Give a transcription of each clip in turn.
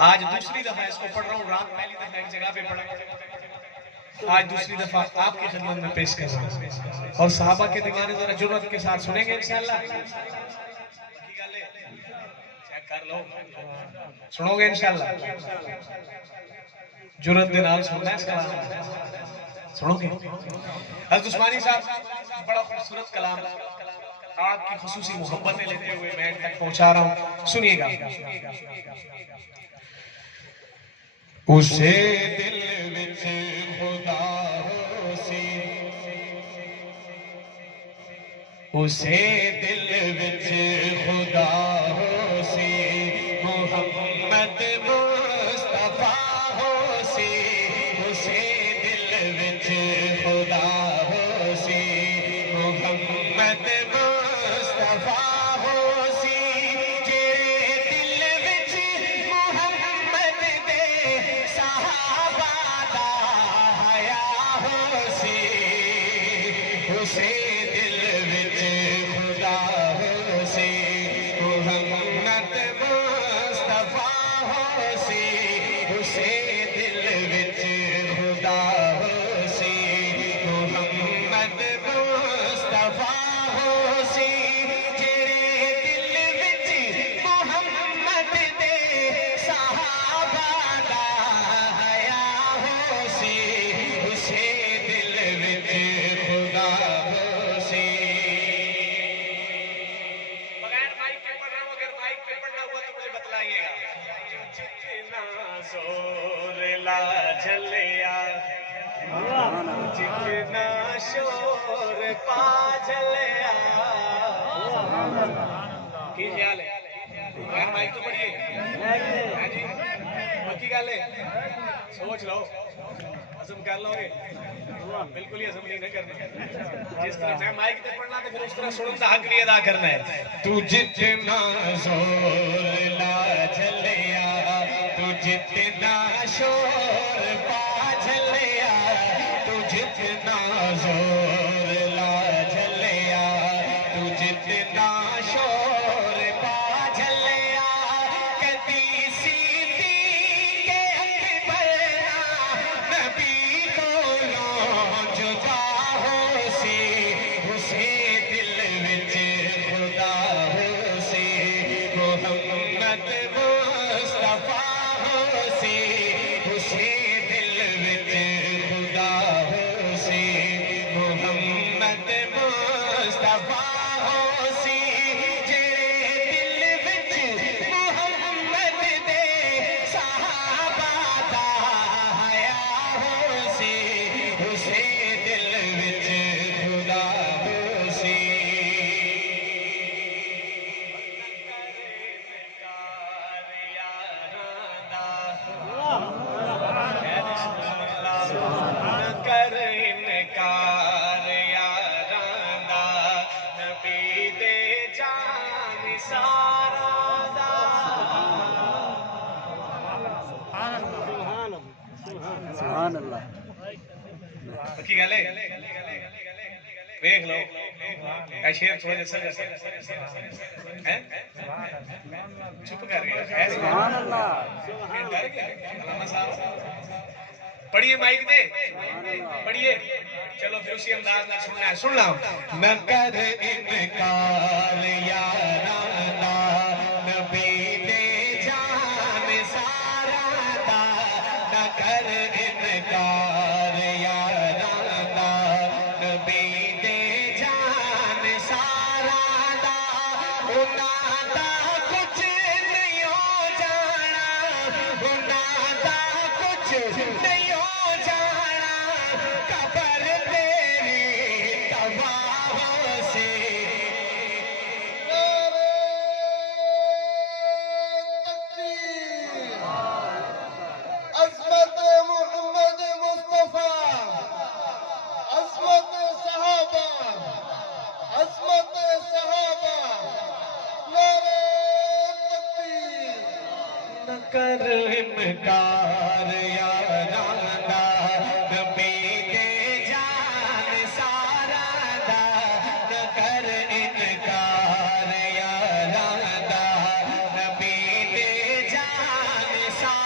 آج دوسری دفعہ اس کو پڑھ رہا ہوں، رات پہلی دفعہ ایک جگہ پہ پڑھا، آج دوسری دفعہ آپ کی خدمت میں پیش کر رہا ہوں، اور صحابہ کے دیوانے ذرا جرأت کے ساتھ سنیں گے انشاءاللہ؟ چیک کر لو، سنو گے انشاءاللہ؟ جرأت دے نال سننا ہے اس کلام، سنو گے؟ حضرت عثمانی صاحب بڑا خوبصورت کلام آپ کی خصوصی محبتیں لیتے ہوئے میں تک پہنچا رہا ہوں، سنیے گا۔ اسے دل وچ خدا ہو سی، اسے دل وچ خدا ہو سی، محمد مصطفیٰ ہو سی، اسے دل وچ خدا ہو سی، محمد مصطفیٰ ہو سی، جڑے دل وچ محمد دے صحابہ دا حیا ہو سی، اسے دل وچ خدا ہو سی، محمد مصطفیٰ ہو سی، اسے دل وچ خدا ہو سی، محمد مصطفیٰ ہو سی، جڑے دل وچ محمد دے صحابہ دا حیا ہو سی، اسے دل وچ خدا ہو سی۔ بغیر مائک پہ پڑھ رہا ہوں، اگر مائک پہ پڑھنا ہوا تو مجھے بتلائیے گا۔ جتنا زور لا جھلیا، جتنا شور پا جھلیا، کی خیال ہے؟ بغیر مائک تو پڑھیے، ہاں جی پکی گل ہے، سوچ لو، عزم کر لو گے؟ بالکل ہی عزم نہیں نہ کرنا، جس طرح میں مائک تے پڑھنا تو پھر اس طرح سنن دا حق بھی ادا کرنا ہے۔ تو جتنا زور لا جھلیا، تو جتنا شور پا جھلیا، تو جتنا زور لا جھلیا، تو جتنا شور پا جھلیا، کدی سیدھی کے اکبرنا نبی کولوں جدا ہو سی، اسے دل وچ خدا ہو سی، محمد مصطفیٰ ہو سی، اسے دل وچ خدا ہو سی، محمد مصطفیٰ ہو سی، جڑے دل وچ محمد دے صحابہ دا حیا ہو سی، اسے دل وچ خدا ہو سی۔ کر انکار یاراں دا، نبی دے جان سارا دا۔ سبحان اللہ۔ پکی گل ہے، ویکھ لو اے شعر تھوڑا جا سجا چپ کر گیا، سبحان اللہ۔ ڈر گیا علامہ صاحب، پڑھیے مائک دے، پڑھیے، چلو پھر اسی انداز میں سننا ہے، سن لاؤ۔ نہ کر انکار یاراں دا، نبی دے جان سارا دا، نہ کر انکار یاراں دا، نبی دے جان سارا دا، انہاں دا کچھ نہیں ہو جانا، انہاں دا کچھ نہیں ہو جانا، قبر تیری تباہ ہو سی۔ عظمت محمد مصطفیٰ، عظمت صحابہ، عظمت صحابہ، نعرہ تکبیر۔ نہ کر انکار یاراں دا، نبی دے جان سارا دا، نہ کر انکار یاراں دا، نبی دے جان سارا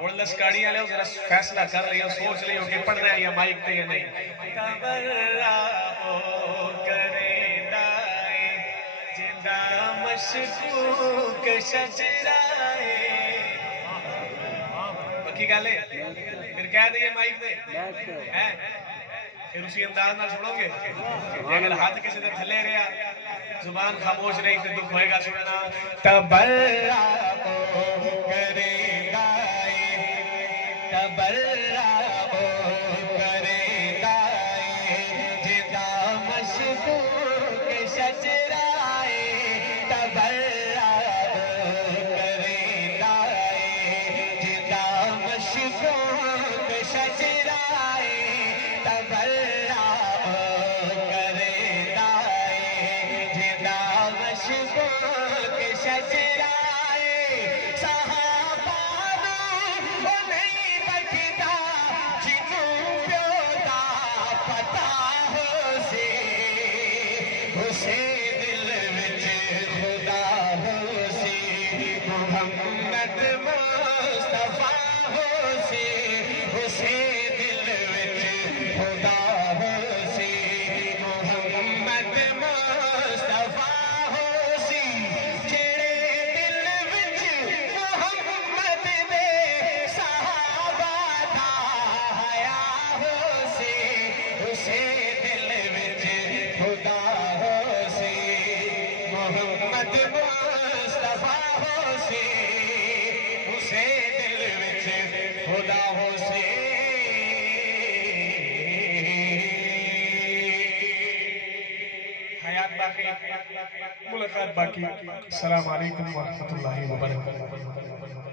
اور لسکاڑی والے ذرا فیصلہ کر لیو سوچ لیو کہ پڑھ رہے ہیں یا مائک تے یا نہیں تبرا او کرے دائے جندا مشکوک شجرائے پکی گل ہے پھر کہہ دئیے مائک تے ہیں پھر اسی انداز نہ سنو گے اگر ہاتھ کسی نے تھلے رہا زبان خاموش رہی تو دکھ ہوئے گا سننا تبرا او کرے تبرا او کرے دائے جدا مشکوک شجرائے تبرا او کرے دائے جدا مشکوک شجرائے تبرا او کرے دائے جدا مشکوک شجرائے محمد مصطفیٰ ہو سی اسے دل وچ خدا ہو سی محمد مصطفیٰ ہو سی جڑے دل وچ محمد دے صحابہ دا حیا ہو سی اسے دل وچ خدا ہو سی محمد مصطفیٰ ہو سی اسے دل وچ خدا ہو سی حیات باقی ملاقات باقی السلام علیکم ورحمۃ اللہ وبرکاتہ